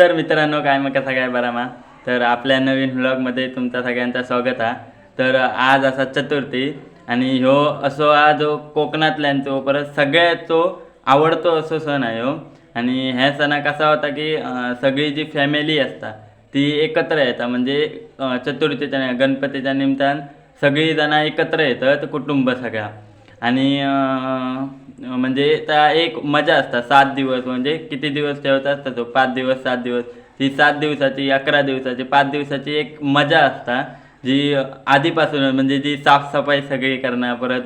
तर मित्रांनो काय मग कसा काय बरा मा तर आपल्या नवीन व्लॉगमध्ये तुमचा सगळ्यांचा स्वागत आहे. तर आज असा चतुर्थी आणि ह्यो असो हा जो कोकणातल्यांचो परत सगळ्याचो आवडतो असो सण आहे ह्यो. आणि ह्या सणाक कसा होता की सगळी जी फॅमिली असता ती एकत्र येतात म्हणजे चतुर्थीच्या गणपतीच्या निमित्तान सगळी जणं एकत्र येतात कुटुंब सगळ्या. आणि म्हणजे त्या एक मजा असतात 7 दिवस म्हणजे किती दिवस ठेवतात तो 5 दिवस 7 दिवस ती 7 दिवसाची 11 दिवसाची 5 दिवसाची एक मजा असता जी आधीपासून म्हणजे जी साफसफाई सगळी करणं परत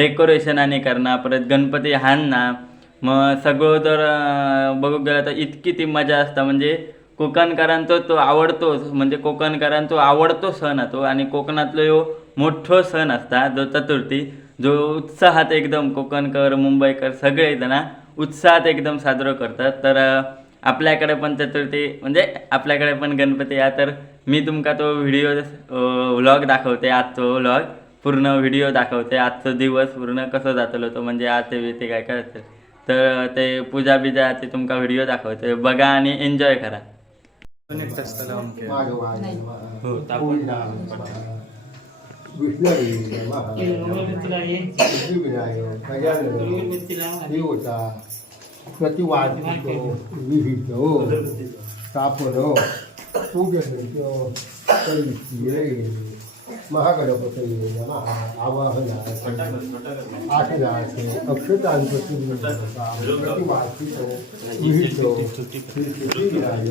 डेकोरेशन आणि करणं परत गणपती हाणणं मग सगळं जर बघू गेलं तर इतकी ती मजा असता म्हणजे कोकणकरांचा तो आवडतो म्हणजे कोकणकरांचा आवडतो सण आहे तो आणि कोकणातलो ह्यो मोठो सण असता जो चतुर्थी जो उत्साहात एकदम कोकणकर मुंबईकर सगळे जण उत्साहात एकदम साजरं करतात. तर आपल्याकडे पण चतुर्थी म्हणजे आपल्याकडे पण गणपती आहे. तर मी तुमका तो व्हिडिओ व्लॉग दाखवते आजचो व्लॉग पूर्ण व्हिडिओ दाखवते आजचा दिवस पूर्ण कसं जातलो तो म्हणजे आज ते काय काय असेल तर ते पूजा बिजा ते तुमका व्हिडिओ दाखवते बघा आणि एन्जॉय करा. प्रतिवादितो विहितो तापनो पूजनितो कलिये महागणपतये नमः आवाहनार्थे आसनार्थे अक्षतांपती प्रतिवादितो विहितो श्रीविनाय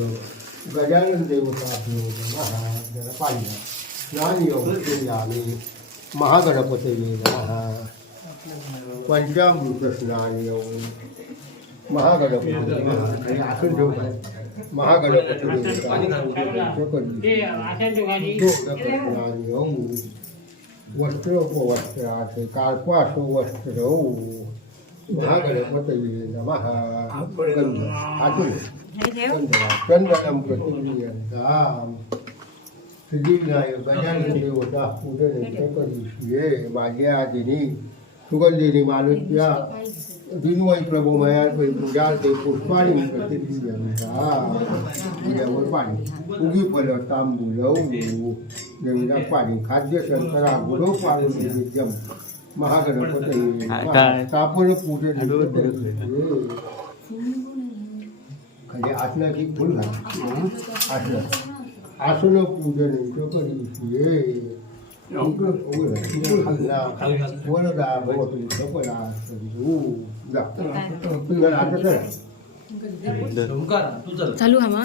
गजानन देवताभ्यो नमः गणपालिना स्नानयोगयामि महागणपतये नमः पंचामृत स्नानयोग महागणपती आसन ठेवतात महागणपती वस्त्रोपवस्त्रात कार्पासो वस्त्रौ महागणपतये नमः चंदनं प्रतिगृह्यन्ताम् सिद्धिविनायक गजानन देवता पूजने करिष्ये माझ्या आदिनी सुगंधिनी मालुत्या दिनवय प्रभुमयार्पै पूजार्थे पुष्पाणि प्रतिगृह्यन्ताम् पाणी उगी फल तांबूलौ देवीला पाणी खाद्य शंकरा गुरु पार्वतीजम महागणपतये स्थापन पूजन खाली आसनाची फुल घाल आसन पूजन करिष्ये वरदा भवतु सफला चालू हा मग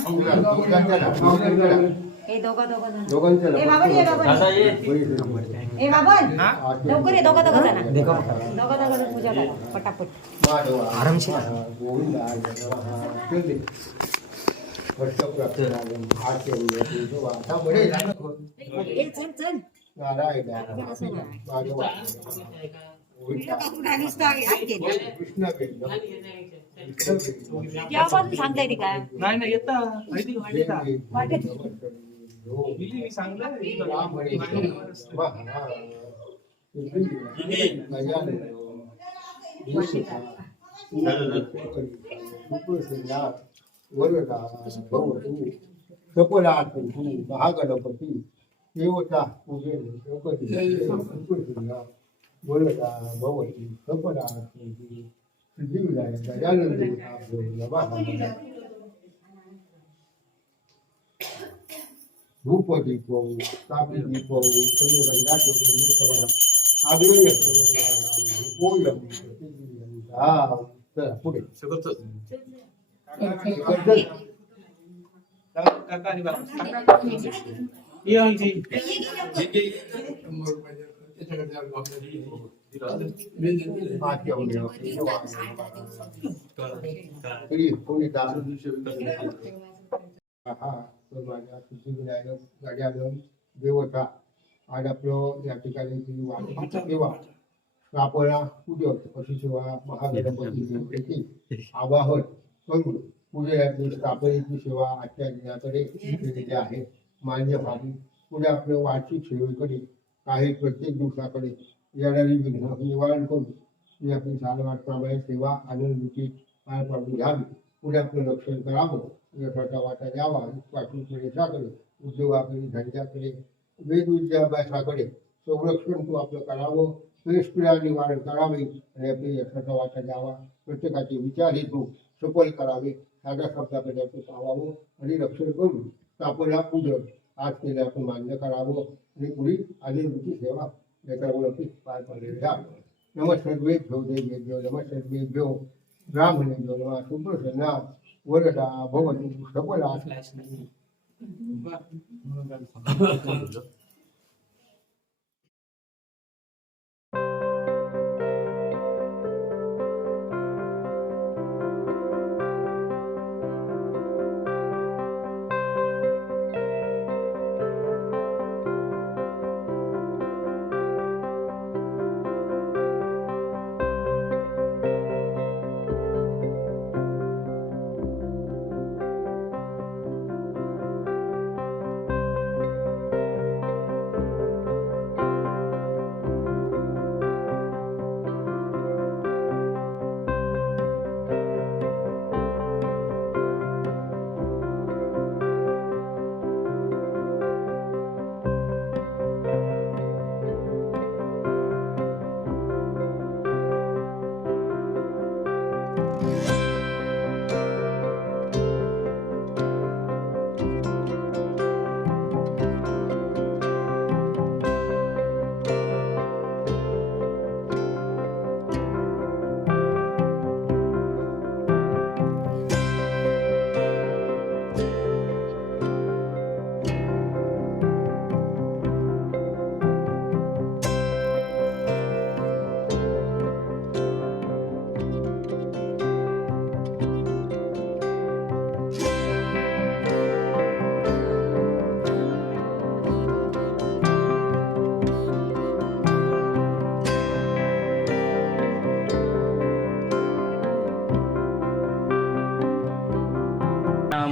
सांगताय ती काय नाही येता महागणपती देवता पूजन बोलता भवती सफला सिद्धिविनायक गजानन देवताभ्यो नमः धूपदीपौ तापदीपौ परिगणनाद्योगं आग्नेय सर्वदेवानां धूपोऽयं प्रतिगृह्यन्ताम्. चला पुढे सिद्धिविनायक गजानन देवता आज आपलं या ठिकाणी सेवा स्थापना पूजन अशी सेवा महागणपती देवतेची आवाहन करून पूजेची स्थापनेची सेवा आजच्या दिनाकडे केलेली आहे. मान्य व्हावी पुढे आपल्या वार्षिक सेवेकडे काही प्रत्येक दिवसाकडे येणारी विघ्न निवारण करून ही आपली सालवाटप्रमाणे सेवा आनंदीची पार पाडून घ्यावी पुढे आपलं रक्षण करावं यशाचा वाटा द्यावा. पासून प्रदेशाकडे, उद्योगाकडे, धंद्याकडे, विद्याभ्यासाकडे संरक्षण तू आपलं करावं. क्लेशपीडा निवारण करावे आणि आपली यशाचा वाटा द्यावा. प्रत्येकाचे विचार हे तू सफल करावे. साध्या शब्दाकडे तू पावावं आणि रक्षण करून आपल्याला पूजन आज केले आपण मान्य करावं आणि पुढील आनंदीची सेवा लेकरामुळे पार पडलेल्या. नमस्तेभ्यो देवेभ्यो नमस्तेभ्यो ब्राह्मणेभ्यो नमः. सुप्रसन्ना वरदा भवतु सबला.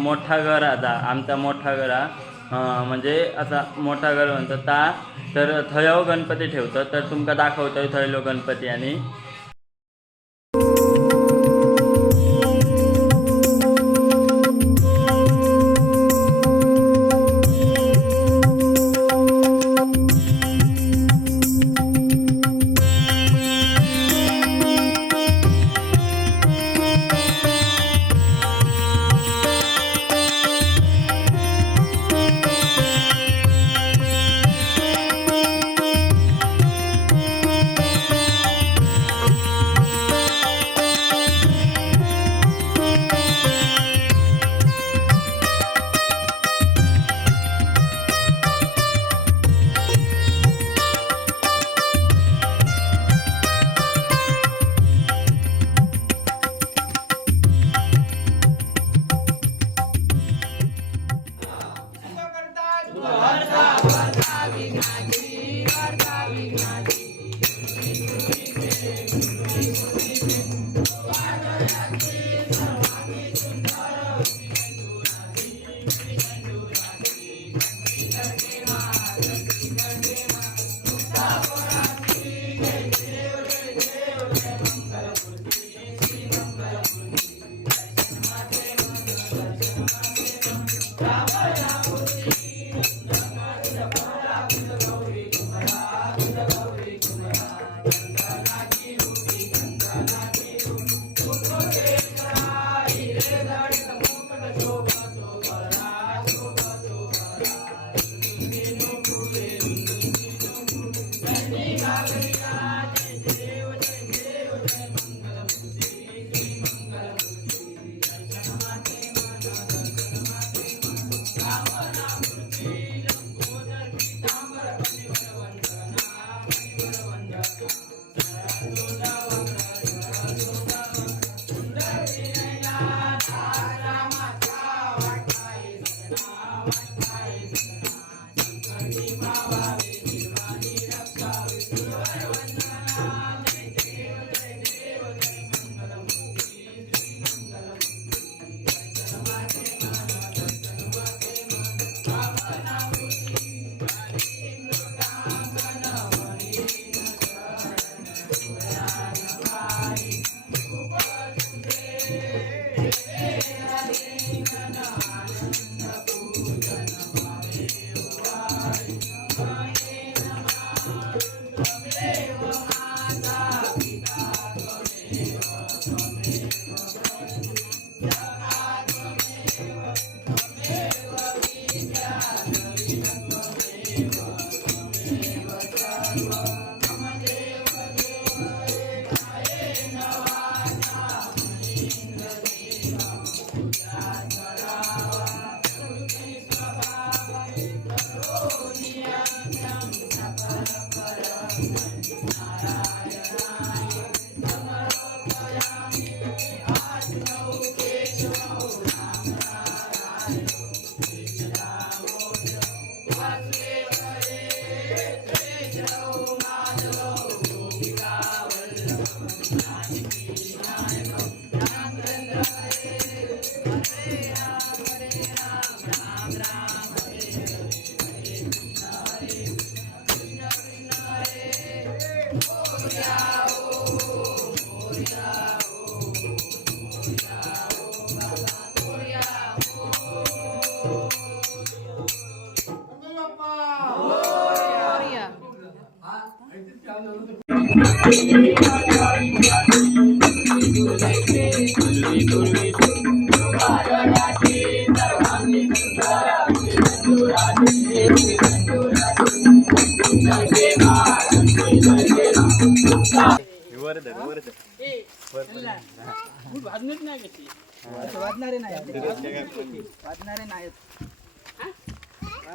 मोठा घर आता आमचा मोठा घर म्हणजे असा मोठा घर म्हणतो ता तर थंय गणपती ठेवतो. तर तुमका दाखवतोय थंयलो गणपती. आणि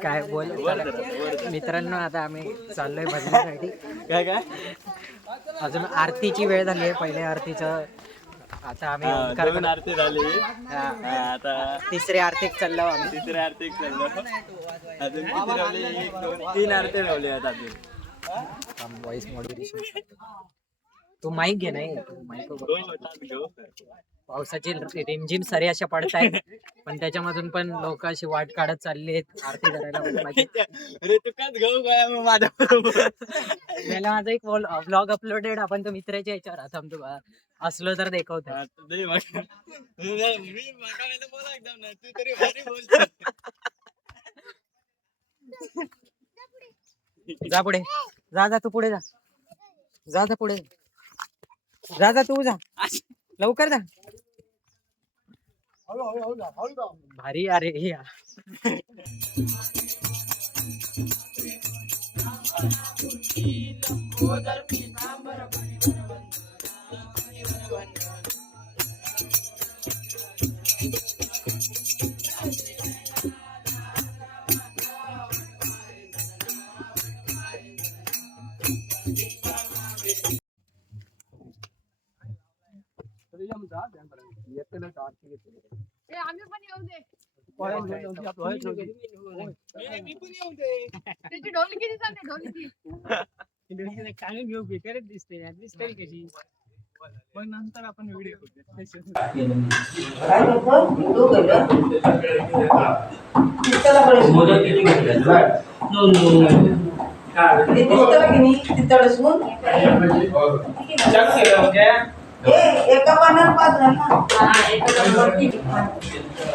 काय बोल मित्रांनो, आता आम्ही चाललोय भजनासाठी. काय काय अजून आरतीची वेळ झाली आहे. पहिले आरतीचं आता आम्ही ओंकार दोन आरती झाली. हा. आता तिसरी आरतीत चाललो आम्ही. तिसरी आरती चाललो. अजून किती रावली? 1 2 3 आरती रावली आहेत अजून. Voice modulation. तू माईक घे नाही, माईक पावसाची रिमझिम सरी अशा पडतायत, पण त्याच्यामधून पण लोक अशी वाट काढत चालली आहेत आरती करायला. अरे तू काच घेऊ काय मग माझ्या बरोबर. मला माझा एक व्लॉग अपलोडेड, आपण तो मित्राच्या याच्यावर आता आमचं असलो तर देखवतो. जा पुढे, जा तू पुढे जा पुढे जा तू जा, लवकर जा. भारी अरे हे आम्ही पण येऊ दे. त्याची ढोलकी दिसते, ढोलकी काढून घेऊ बेकारच दिसते. दिसते कशी मग नंतर आपण व्हिडिओ एका पानावर 5 झालं ना.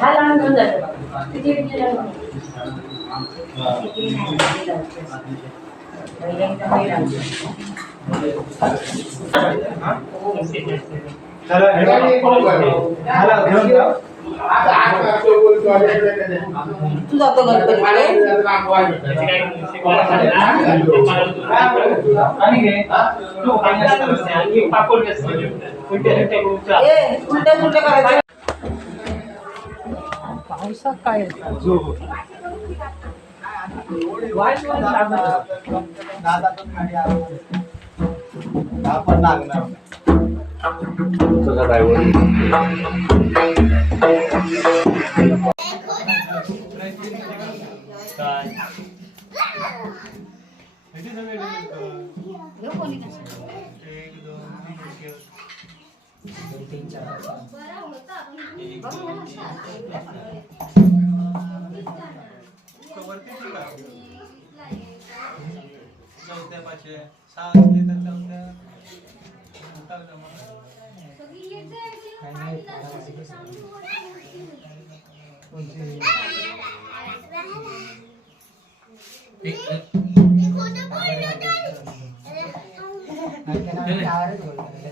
हा लहान घेऊन जातो. तू जातो गणपतीकडे. उलट्या सुलट्या करायच्या. पावसात काय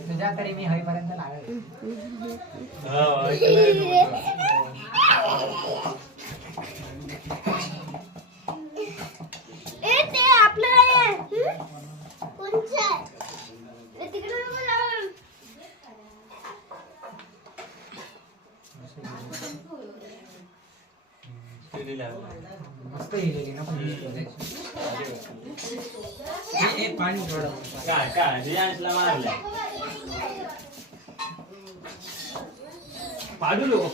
तुझ्याकडे मी हवीपर्यंत लागेल. मस्त येलेली ना पाणी काय रियांशला मारलं. पाडू नको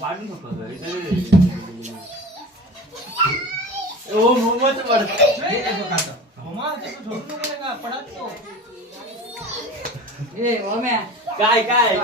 ओ मोमोच काय काय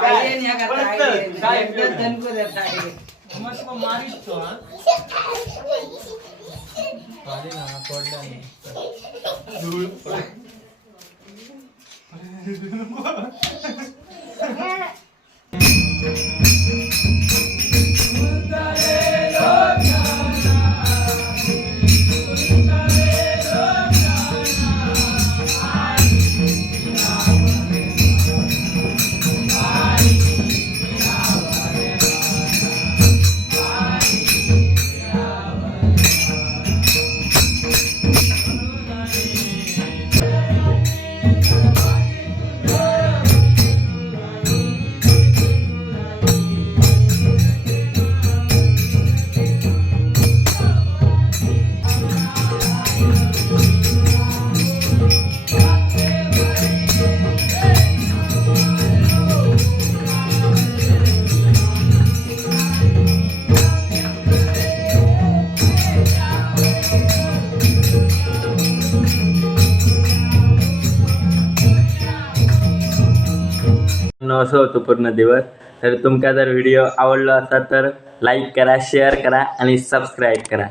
असं होतं पूर्ण दिवस. तर तुमका जर व्हिडिओ आवडला असा तर लाईक करा, शेअर करा आणि सबस्क्राईब करा.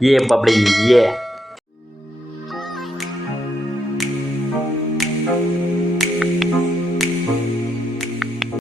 ये बबडी ये.